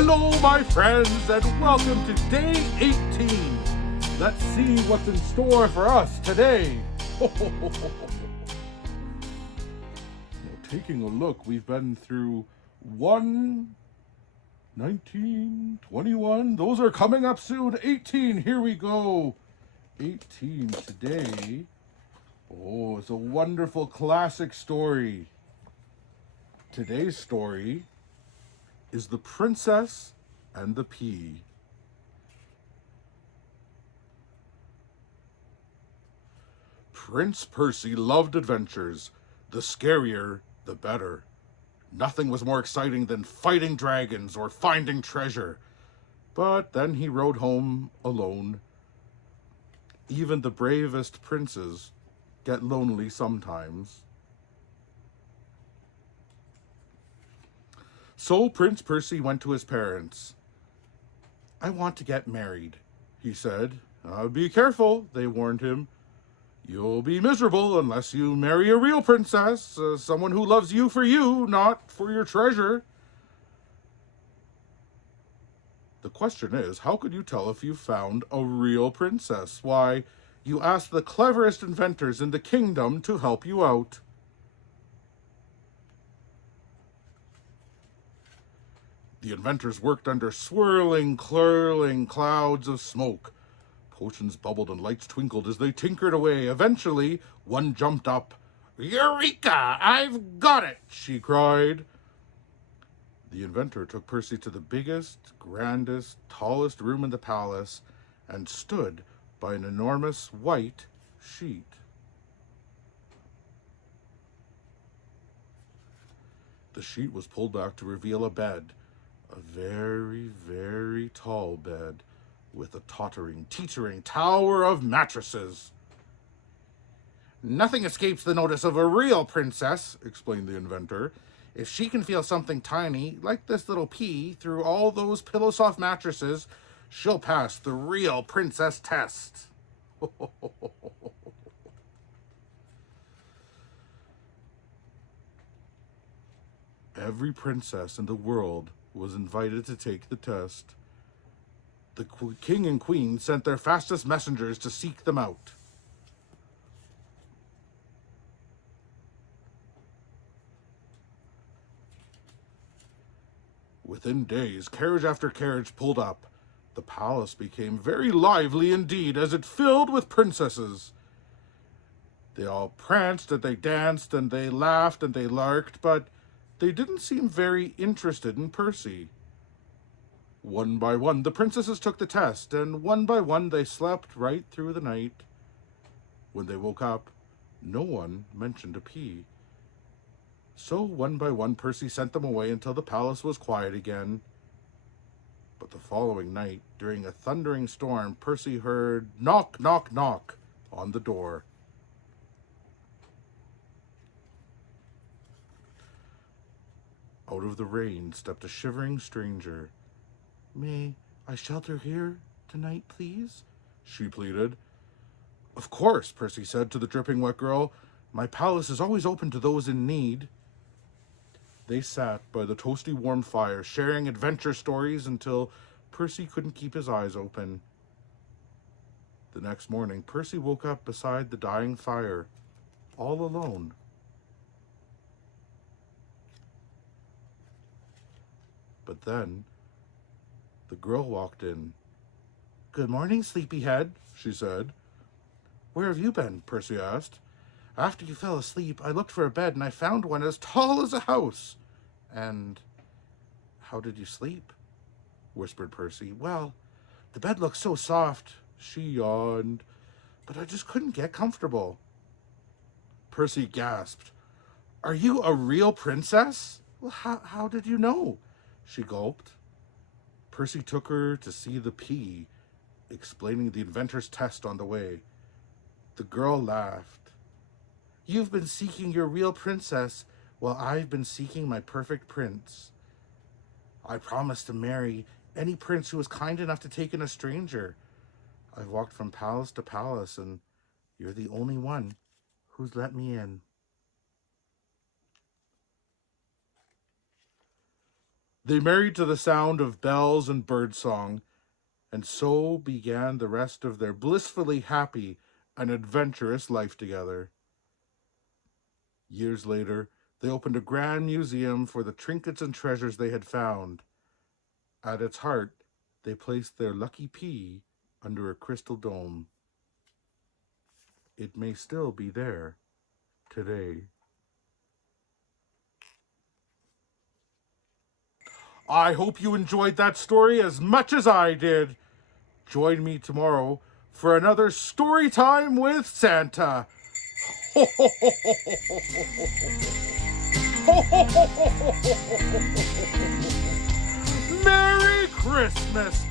Hello, my friends, and welcome to day 18. Let's see what's in store for us today. Taking a look, we've been through 1, 19, 21. Those are coming up soon. 18, here we go. 18 today. Oh, it's a wonderful classic story. Today's story is The Princess and the Pea. Prince Percy loved adventures. The scarier, the better. Nothing was more exciting than fighting dragons or finding treasure. But then he rode home alone. Even the bravest princes get lonely sometimes. So Prince Percy went to his parents. "I want to get married," he said. "Be careful," they warned him. "You'll be miserable unless you marry a real princess, someone who loves you for you, not for your treasure." The question is, how could you tell if you found a real princess? Why, you ask the cleverest inventors in the kingdom to help you out. The inventors worked under swirling, curling clouds of smoke. Potions bubbled and lights twinkled as they tinkered away. Eventually, one jumped up. "Eureka! I've got it!" she cried. The inventor took Percy to the biggest, grandest, tallest room in the palace and stood by an enormous white sheet. The sheet was pulled back to reveal a bed, a very, very tall bed, with a tottering, teetering tower of mattresses. "Nothing escapes the notice of a real princess," explained the inventor. "If she can feel something tiny, like this little pea, through all those pillow-soft mattresses, she'll pass the real princess test." Every princess in the world was invited to take the test. The king and queen sent their fastest messengers to seek them out. Within days, carriage after carriage pulled up. The palace became very lively indeed as it filled with princesses. They all pranced and they danced and they laughed and they larked, but they didn't seem very interested in Percy. One by one, the princesses took the test, and one by one they slept right through the night. When they woke up, no one mentioned a pea. So one by one, Percy sent them away until the palace was quiet again. But the following night, during a thundering storm, Percy heard knock, knock, knock on the door. Out of the rain stepped a shivering stranger. "May I shelter here tonight, please?" she pleaded. "Of course," Percy said to the dripping wet girl. "My palace is always open to those in need." They sat by the toasty warm fire, sharing adventure stories until Percy couldn't keep his eyes open. The next morning, Percy woke up beside the dying fire, all alone. But then, the girl walked in. "Good morning, sleepyhead," she said. "Where have you been?" Percy asked. "After you fell asleep, I looked for a bed and I found one as tall as a house." "And how did you sleep?" whispered Percy. "Well, the bed looked so soft," she yawned, "but I just couldn't get comfortable." Percy gasped. "Are you a real princess?" "Well, how did you know?" she gulped. Percy took her to see the pea, explaining the inventor's test on the way. The girl laughed. "You've been seeking your real princess, while I've been seeking my perfect prince. I promised to marry any prince who was kind enough to take in a stranger. I've walked from palace to palace, and you're the only one who's let me in." They married to the sound of bells and birdsong, and so began the rest of their blissfully happy and adventurous life together. Years later, they opened a grand museum for the trinkets and treasures they had found. At its heart, they placed their lucky pea under a crystal dome. It may still be there today. I hope you enjoyed that story as much as I did. Join me tomorrow for another story time with Santa. Merry Christmas!